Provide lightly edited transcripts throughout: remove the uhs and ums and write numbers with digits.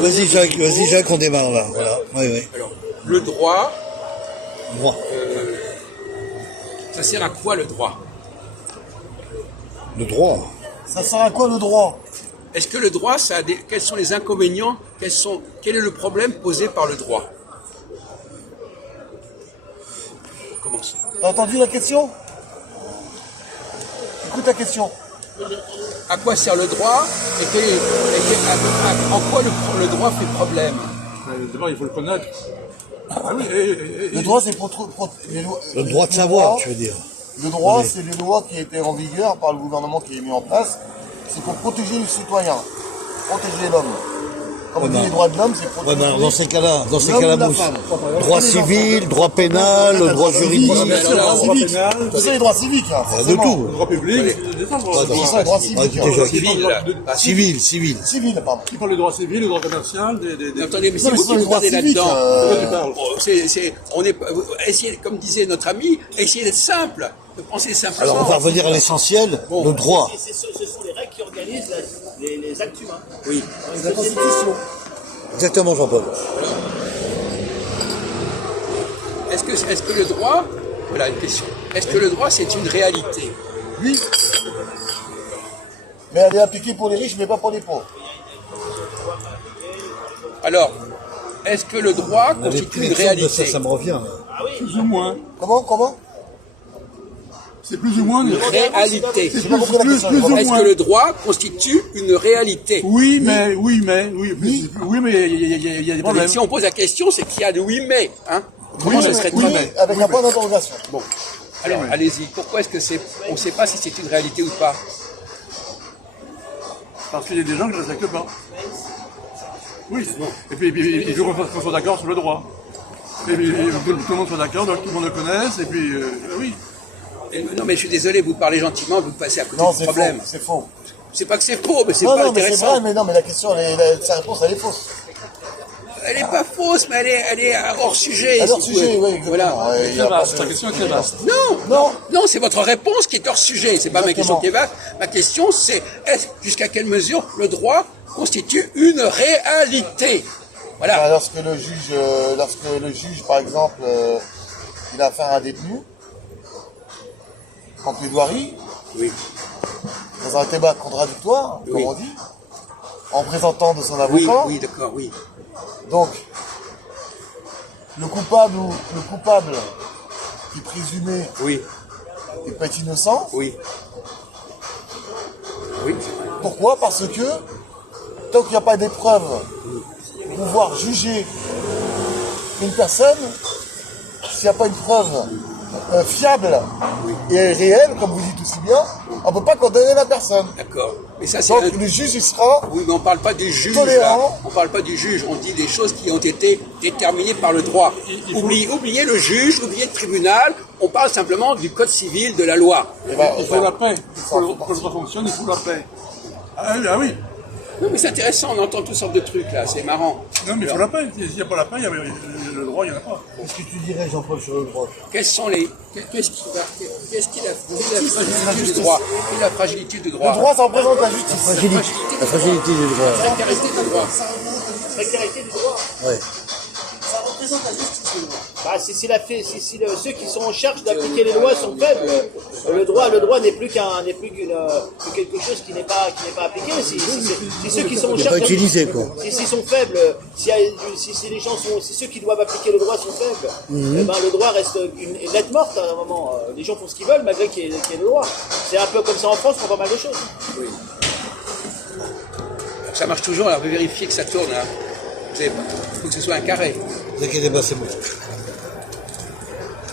Vas-y Jacques, on démarre là. Voilà. Oui, oui. Alors, le droit, Droit. ça sert à quoi le droit? Le droit. Ça sert à quoi le droit? Est-ce que le droit, quels sont les inconvénients? Quel est le problème posé par le droit? On commence. T'as entendu la question? Écoute la question. À quoi sert le droit en quoi le droit fait problème? D'abord, il faut le connaître. Ah oui, Le droit, c'est les lois. Le droit de savoir, tu veux dire. Le droit, c'est les lois qui étaient en vigueur par le gouvernement qui est mis en place. C'est pour protéger les citoyens, protéger l'homme. Comme on dit, les droits de l'homme, c'est protéger Dans ces cas-là, l'homme ou la Mousse. femme. Droit civil, droit pénal, droit juridique. Bien sûr, droit civique. Tout ça, les droits civiques, hein, De forcément. tout. le droit public, c'est ça, C'est ça, les droits civiques. écoutez, Jacques. Civil. Civil. Civil, pardon. qui parle du droit civil, du droit commercial, Attendez, mais Non, c'est mais vous c'est qui les vous droits perdez civiques. là-dedans. Essayez, comme disait notre ami, essayez d'être simple, de penser simplement. Alors on va revenir à l'essentiel, le droit. Ce sont les règles qui organisent les actes humains. Oui. La Constitution. Exactement, Jean-Paul. Est-ce que le droit, voilà une question, est-ce que le droit c'est une réalité? Oui. Mais elle est appliquée pour les riches, mais pas pour les pauvres. Alors, est-ce que le droit On avait constitue pris une l'exemple de réalité? ça me revient. plus ou moins. Comment? C'est plus ou moins. Réalité. J'ai pas compris la question. plus ou Est-ce que le droit constitue une réalité? Oui, mais il y a des problèmes. Si on pose la question, c'est qu'il y a de oui mais, hein? Autrement, ça serait Oui, très bête. avec un point d'interrogation. Bon. Alors, allez-y. Pourquoi est-ce que on ne sait pas si c'est une réalité ou pas? Parce qu'il y a des gens qui ne respectent pas. Oui. Et puis il faut qu'on soit d'accord sur le droit. Et puis tout le monde soit d'accord, donc tout le monde le connaisse, et puis oui. Non, mais je suis désolé, vous parlez gentiment, vous passez à côté Non, du c'est problème. faux. C'est faux. C'est pas que c'est faux, mais c'est Non, pas non, mais c'est intéressant. vrai, mais non, mais la question, sa réponse, elle est fausse. Elle n'est pas fausse, mais elle est hors sujet. Alors, si vous sujet, voulez. oui, exactement. Voilà. Ouais, il y a pas de- Ta question est très vaste. Non, c'est votre réponse qui est hors sujet. C'est pas ma question Exactement. qui est vaste. Ma question, c'est jusqu'à quelle mesure le droit constitue une réalité. Voilà. Enfin, lorsque le juge, par exemple, il a affaire à un détenu, en plaidoirie, Oui. dans un débat contradictoire, Oui. comme on dit, en présentant de son Oui, avocat, oui, d'accord, oui. donc, le coupable qui est présumé, Oui, il peut être innocent. oui. Oui, c'est vrai. Pourquoi? Parce que, tant qu'il n'y a pas d'épreuve pour pouvoir juger une personne, s'il n'y a pas une preuve fiable et réelle, comme vous dites aussi bien, on ne peut pas condamner la personne. D'accord. Mais ça, c'est Donc un... le juge, il sera Oui, mais on ne parle pas du juge. Tolérant. Là. On ne parle pas du juge. On dit des choses qui ont été déterminées par le droit. Oubliez le juge, oubliez le tribunal. On parle simplement du code civil, de la loi. Il faut la paix. Pour que le droit fonctionne, il faut la paix. Ah oui. Non, mais c'est intéressant. On entend toutes sortes de trucs là. C'est marrant. Non, mais il faut la paix. S'il n'y a pas la paix, le droit, il n'y en a pas. Qu'est-ce que tu dirais, Jean-Paul, sur le droit? Qu'est-ce qu'il a la fragilité du droit? Quelle est la fragilité du droit? le droit, ça représente la justice. La fragilité du droit. La précarité du droit. Précarité du droit. Ouais. Ça représente la justice, le droit. Bah, si ceux qui sont en charge d'appliquer les lois sont faibles, le droit n'est plus que quelque chose qui n'est pas appliqué. Si ceux qui sont en Il n'est charge pas utilisé, quoi. s'ils sont faibles, si ceux qui doivent appliquer le droit sont faibles, eh ben, le droit reste une lettre morte à un moment. Les gens font ce qu'ils veulent malgré qu'il y ait le droit. C'est un peu comme ça en France pour pas mal de choses. Oui. Ça marche toujours. Alors, vous vérifiez que ça tourne. Hein. Il faut que ce soit un carré. Ne vous inquiétez pas, c'est bon.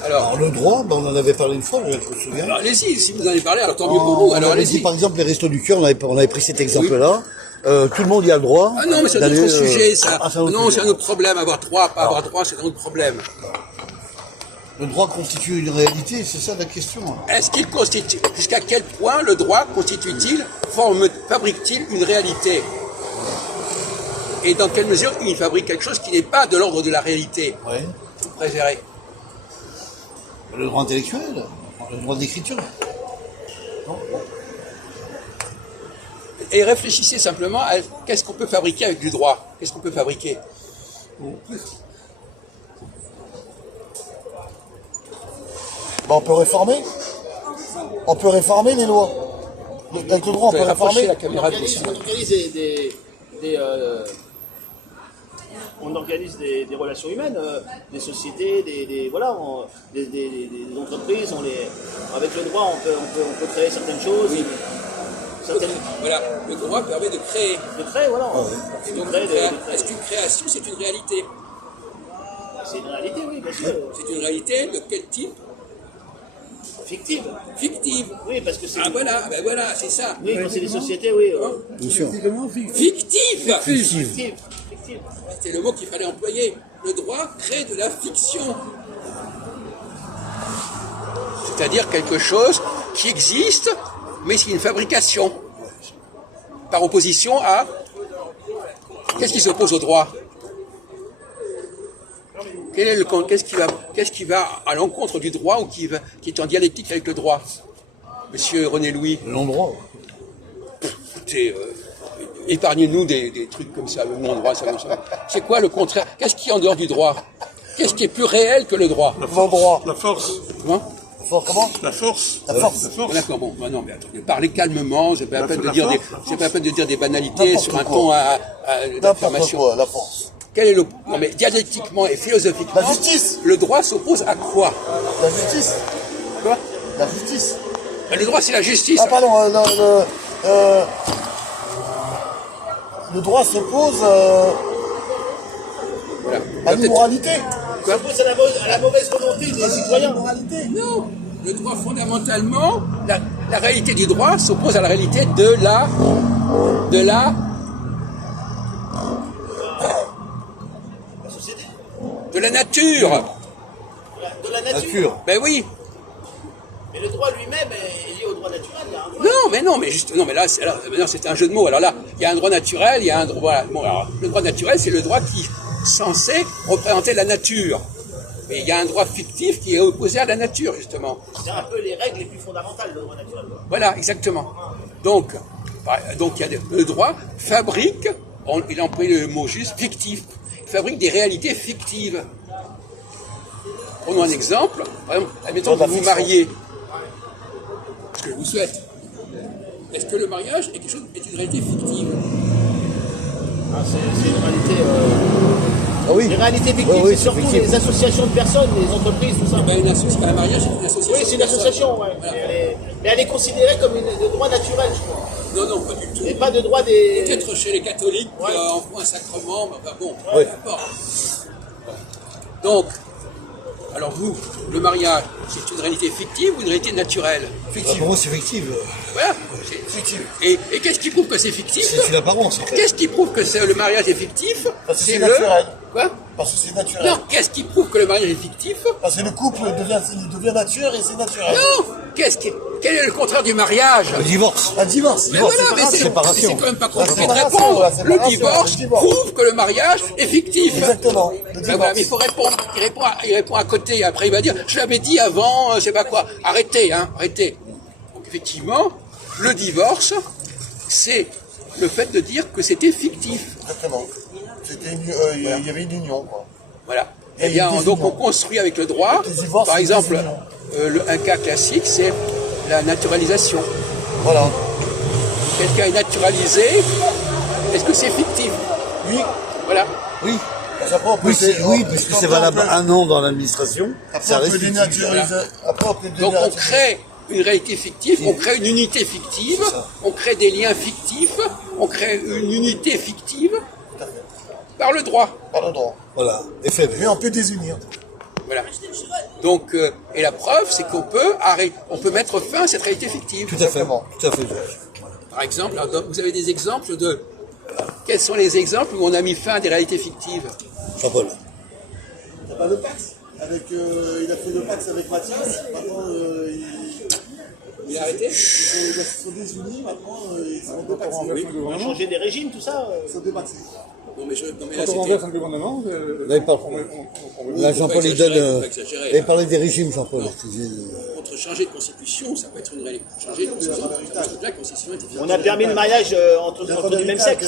Alors, Alors le droit, ben, on en avait parlé une fois, je me souviens. alors, allez-y. Si vous en avez parlé, alors tant mieux pour vous. On Alors, avait dit allez-y. par exemple les restos du cœur, on avait pris cet exemple-là. Tout le monde y a le droit. Ah non, mais c'est un d'aller, autre sujet, ça. c'est un autre Non, sujet. c'est un autre problème. Avoir droit, pas avoir droit, c'est un autre problème. Le droit constitue une réalité, c'est ça la question. Est-ce qu'il constitue, jusqu'à quel point le droit constitue-t-il, fabrique-t-il une réalité? Et dans quelle mesure il fabrique quelque chose qui n'est pas de l'ordre de la réalité? Ouais. Vous préférez? Le droit intellectuel, le droit d'écriture. et réfléchissez simplement à qu'est-ce qu'on peut fabriquer avec du droit. Qu'est-ce qu'on peut fabriquer? On peut réformer. On peut réformer les lois. Avec le droit, on peut rapprocher réformer. la caméra de on organise des relations humaines, des sociétés, voilà, des entreprises. Avec le droit, on peut créer certaines choses. Voilà, le droit permet de créer. De créer, voilà. Et donc, est-ce qu'une création, c'est une réalité? C'est une réalité, oui, bien sûr. C'est une réalité de quel type? Fictive. Fictive. Oui, parce que c'est. Ah voilà, ben voilà, c'est ça. Oui, quand c'est des sociétés, oui. Bien sûr. Fictive. Fictive. C'était le mot qu'il fallait employer. Le droit crée de la fiction. C'est-à-dire quelque chose qui existe, mais c'est une fabrication. Par opposition à... Qu'est-ce qui s'oppose au droit? Qu'est-ce qui va à l'encontre du droit ou qui est en dialectique avec le droit? Monsieur René Louis. Le non-droit. Écoutez, épargnez-nous des trucs comme ça, le non-droit, ça. C'est quoi le contraire? Qu'est-ce qui est en dehors du droit? Qu'est-ce qui est plus réel que le droit? La force. La force. Comment? Comment? La force. La force. La force. D'accord, bon, non, mais attendez, parlez calmement, c'est pas la peine de la dire force, c'est pas la peine de dire des banalités N'importe sur un quoi. ton N'importe d'affirmation. quoi, la force. Quel est le... Non, mais dialectiquement et philosophiquement, La justice. le droit s'oppose à quoi? La justice. Quoi? La justice. Le droit, c'est la justice. Ah, pardon, le droit s'oppose Voilà. à l'immoralité. Quoi? Ça pose à la mauvaise volonté des citoyens. Non, le droit fondamentalement, la réalité du droit s'oppose à la réalité de la Société. de la nature. De la nature. Nature. Ben oui. Mais le droit lui-même est lié au droit naturel. Il y a un droit. Non, mais là, c'est un jeu de mots. Alors là, il y a un droit naturel, il y a un droit. Voilà. Bon, alors, le droit naturel, c'est le droit qui est censé représenter la nature. Mais il y a un droit fictif qui est opposé à la nature, justement. C'est un peu les règles les plus fondamentales du droit naturel. Voilà, exactement. Donc il y a le droit fabrique, il a employé le mot juste, fictif. Il fabrique des réalités fictives. Prenons un exemple. Par exemple, admettons que vous vous mariez. Ce que je vous souhaite. Est-ce que le mariage est une réalité fictive? C'est une réalité. Ah oui. Les réalités fictives, Oui, c'est c'est surtout fictif. les associations de personnes, les entreprises, tout ça. Ben, un mariage, c'est une association. Oui, c'est une association, ouais. Voilà. Mais elle est considérée comme de droit naturel, je crois. Non, pas du tout. Et pas de droit des. Peut-être chez les catholiques Ouais. en font un sacrement, mais enfin bon, Ouais. peu importe. Donc, alors vous, le mariage, c'est une réalité fictive ou une réalité naturelle? Pour moi, c'est fictif. Voilà. Fictive. Et qu'est-ce qui prouve que c'est fictif? C'est une apparence, en fait. Qu'est-ce qui prouve que le mariage est fictif? Parce que c'est naturel. Quoi? Parce que c'est naturel. Non, qu'est-ce qui prouve que le mariage est fictif? Parce que le couple devient nature et c'est naturel. Non. Quel est le contraire du mariage? Le divorce. Un divorce. Mais voilà, mais c'est séparation. quand même pas La compliqué de séparation, répondre. la Le séparation, divorce le divorce. prouve que le mariage est fictif. Exactement. Le Ben divorce. voilà, mais il faut répondre. Il répond à côté. Et après, il va dire, je l'avais dit avant, je sais pas quoi. Arrêtez, arrêtez. Donc effectivement, le divorce, c'est le fait de dire que c'était fictif. Exactement. Il y avait une union, quoi. Voilà. Et Eh bien, des donc unions. on construit avec le droit. Les divorces, Par c'est exemple, des unions. un cas classique, c'est la naturalisation. Voilà. Quelqu'un est naturalisé. Est-ce que c'est fictif? Oui. Voilà. Oui. Après, on peut Oui, parce que c'est valable un an dans l'administration. Ça Après, on reste peut fictif. dénaturaliser. Après, on peut Donc on dénaturaliser. crée une réalité fictive, on crée une unité fictive, on crée des liens fictifs, on crée une unité fictive par le droit. Par le droit. Voilà. Effet. Mais on peut désunir. Voilà. Donc, et la preuve, c'est qu'on peut mettre fin à cette réalité fictive. Tout à fait. Exactement. Tout à fait. Par exemple, alors, vous avez des exemples de... Quels sont les exemples où on a mis fin à des réalités fictives? Jean-Paul. Il n'y a pas de Pax. Il a fait le Pax avec Mathias. Maintenant, Il a arrêté? ils se sont désunis. Maintenant, ils sont dépaxés. On a changé des régimes, tout ça. Ils sont dépaxés. Non, mais là, Quand on c'était... renverse un gouvernement, Là, il parle. Là, faut Jean-Paul, pas il donne. exagérer, faut pas exagérer. Il parlait des régimes, Jean-Paul. Contre être changer de constitution, ça peut être une réalité. Changer de constitution, la constitution est effective. On a permis le mariage entre du même sexe.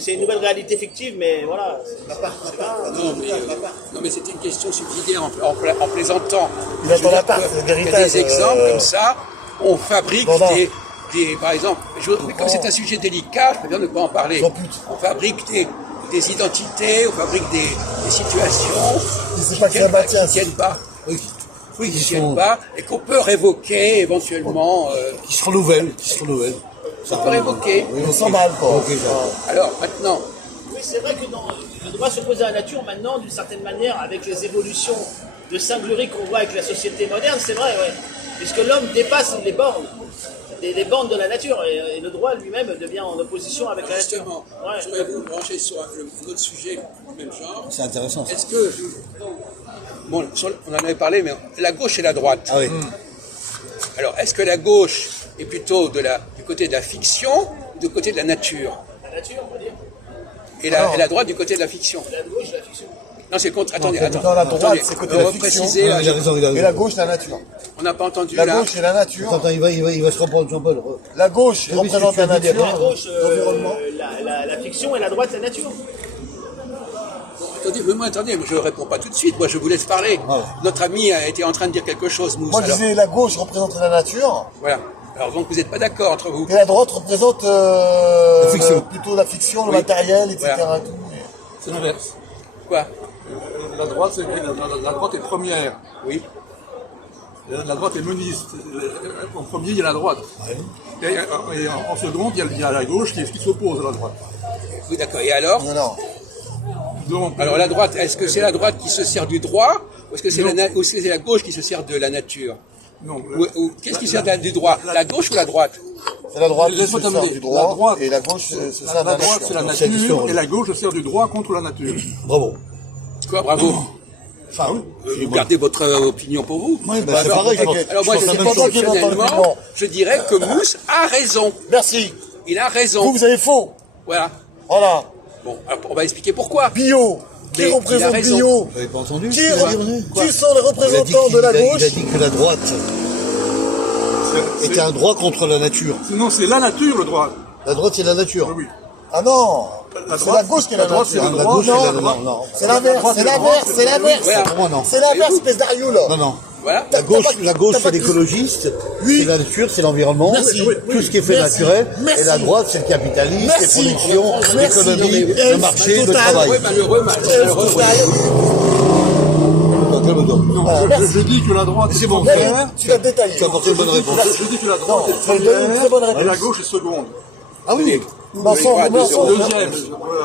C'est une nouvelle réalité fictive, mais voilà. Non, mais c'était une question subsidiaire en plaisantant. Il attend la part, Il y a l'héritage. des exemples comme ça, on fabrique Bon, non. par exemple, comme c'est un sujet délicat, je préfère ne pas en parler. J'en pute. On fabrique des identités, on fabrique des situations Je sais pas que ça bâtit qui tiennent pas. Oui, Qui tiennent pas et qu'on peut révoquer éventuellement. qui se renouvellent. On peut révoquer. On s'emballe, quoi. Ok, ça. Alors maintenant, Oui, c'est vrai que le droit s'oppose à la nature maintenant, d'une certaine manière, avec les évolutions de singlerie qu'on voit avec la société moderne, c'est vrai, ouais. Puisque l'homme dépasse les bornes, les bornes de la nature, et le droit lui-même devient en opposition avec la nature. justement, Ouais. je voudrais vous brancher sur un autre sujet du même genre. C'est intéressant. Ça. Est-ce que, bon, on en avait parlé, mais la gauche et la droite. Ah oui. Alors, est-ce que la gauche est plutôt du côté de la fiction ou du côté de la nature? La nature, on va dire. Et la droite du côté de la fiction? La gauche, la fiction. Non, c'est contre. Attendez, Dans la droite, attendez. c'est côté On de va la fiction. préciser, là, Il a raison, il a Et raison. la gauche, la nature. on n'a pas entendu La là. gauche et la nature. Attends, il va se reprendre Jean-Paul. La gauche Oui, représente ce que la tu as dit nature. La gauche, la fiction, et la droite, la nature. Attendez, mais je ne réponds pas tout de suite. Moi, je vous laisse parler. Ah ouais. Notre ami a été en train de dire quelque chose, Mousse. Moi, je Alors, disais, la gauche représente la nature. voilà. Alors, donc, vous n'êtes pas d'accord entre vous. Et la droite représente fiction. plutôt la fiction, le Oui. matériel, etc. Voilà. Tout. C'est l'inverse. Quoi? La droite, la droite est première. Oui. La droite est moniste. En premier, il y a la droite. Et en seconde, il y a la gauche qui s'oppose à la droite. Oui, d'accord. Et alors? Non. Donc, Alors, la droite, est-ce que c'est la droite qui se sert du droit ou est-ce que c'est Non. ou est-ce que c'est la gauche qui se sert de la nature? non, Qu'est-ce qui sert du droit? La gauche ou la droite? C'est la droite qui se Laisse-moi sert terminer. du droit, La droite- et la gauche se sert de la la droite, c'est la nature. C'est la question, nature, oui. et la gauche se sert du droit contre la nature. Bravo. Quoi, bravo. Enfin, Vous gardez votre opinion pour vous. Oui, bah, c'est pareil. Alors moi, je je pense dis que c'est pas toi qui m'entends le personnellement, piment. je dirais que Mousse a raison. Merci. Il a raison. Vous avez faux. Voilà. Voilà. Bon, alors, on va expliquer pourquoi. Bio. Qui Mais il a représente raison. Bio? Vous n'avez pas entendu Qui ce qu'il a dit qui sont les représentants de la Il a gauche? dit que la droite était un droit contre la nature. Sinon, c'est la nature, le droit. La droite, c'est la nature. Oui. Ah non. C'est la gauche qui est la droite, c'est nature. le La droit. gauche, Non. c'est la... Non. C'est l'inverse, c'est l'inverse, c'est l'inverse. Voilà. Pour moi, non. C'est l'inverse, espèce d'arioule. Non. Voilà. La gauche, t'as pas c'est de- l'écologiste, Oui. c'est la nature, c'est l'environnement, Merci. tout ce qui est fait Merci. naturel. Merci. Et la droite, c'est le capitalisme, Merci. les productions, Merci. l'économie, Non, mais- le marché, le Total. travail. Ouais, malheureux. Non, je dis que la droite C'est bon, Ouais, frère. tu as détaillé. Tu as apporté une bonne réponse. Je dis que la droite Non, est tu as donné une très bonne première et la réponse. gauche est seconde. Ah oui. Mais on s'en Deuxième.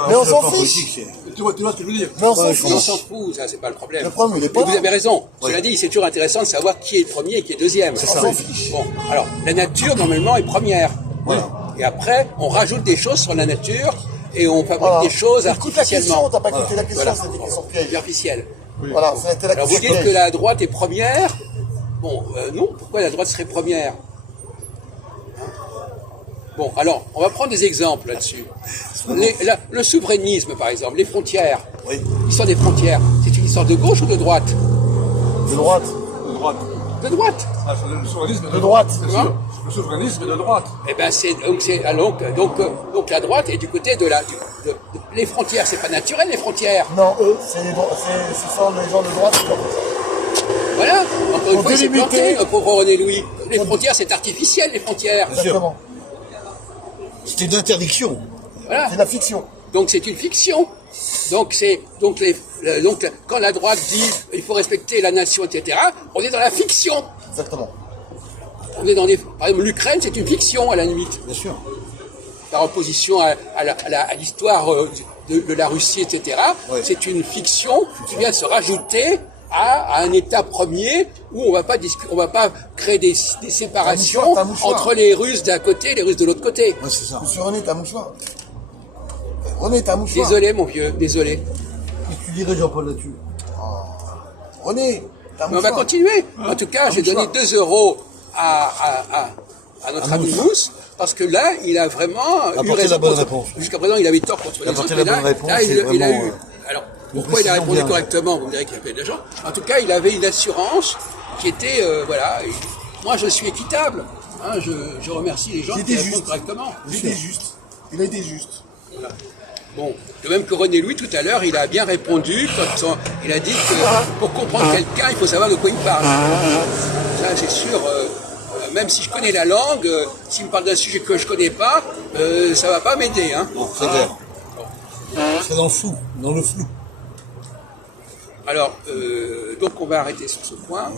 mais on s'en Pas fiche. politique, c'est... Tu vois ce que je veux dire? Mais on s'en Ouais, je On fiche. s'en fout, ça, c'est pas le problème. Le problème, il est Mais pas vous là. avez raison. Cela dit, c'est toujours intéressant de savoir qui est premier et qui est deuxième. ça. On s'en fiche. Bon, alors, la nature, normalement, est première. Voilà. Et après, on rajoute des choses sur la nature et on fabrique Voilà. des choses Écoute la question, artificiellement. t'as pas écouté la question, Voilà. c'était une question piège. Artificielle. Voilà, ça a été la Alors, vous question dites que piège. la droite est première. Bon, non, pourquoi la droite serait première? Bon, alors, on va prendre des exemples là-dessus. Le souverainisme, par exemple, les frontières. Oui. L'histoire des frontières, c'est une histoire de gauche ou de droite? De droite. De droite. De droite. Ah, le souverainisme De droite. c'est sûr. Le souverainisme est de droite. Eh ben donc la droite est du côté de les frontières. C'est pas naturel, les frontières. Non, eux, ce sont les gens de droite qui l'ont fait. Voilà. Encore une Pour fois, il s'est délimiter- planté, le pauvre René Louis. Les frontières, c'est artificiel, les frontières. Exactement. C'était une interdiction. Voilà. C'est la fiction. Donc c'est une fiction. Donc quand la droite dit il faut respecter la nation, etc. On est dans la fiction. Exactement. On est par exemple, l'Ukraine, c'est une fiction à la limite. Bien sûr. Par opposition à l'histoire de la Russie, etc. Ouais. C'est une fiction qui vient se rajouter à un État premier où on va pas créer des séparations T'as un mouchoir. entre les Russes d'un côté et les Russes de l'autre côté. Ouais, c'est ça. Monsieur René, t'as un mouchoir. René, t'as un mouchoir. Désolé, mon vieux, désolé. Qu'est-ce que tu dirais, Jean-Paul, là-dessus? René, t'as un Mais on va mouchoir. continuer. En tout cas, j'ai donné 2 € à notre ami Mousse, parce que là, il a vraiment eu Apporté raison. la bonne réponse. Jusqu'à présent, il avait tort contre les apporté autres. la mais bonne là, réponse, là, c'est il a vraiment, eu... Alors, pourquoi il a précision répondu bien. correctement? Vous me direz qu'il a fait de l'argent. En tout cas, il avait une assurance qui était, voilà, et moi je suis équitable, hein, je remercie les gens qui répondent correctement. Il était juste. Il a été juste. Voilà. Bon, de même que René Louis tout à l'heure, il a bien répondu quand il a dit que pour comprendre quelqu'un, il faut savoir de quoi il parle. Ça, c'est sûr, même si je connais la langue, s'il me parle d'un sujet que je connais pas, ça va pas m'aider. Hein. Non, c'est clair. C'est dans le flou, dans le flou. Alors, donc on va arrêter sur ce point.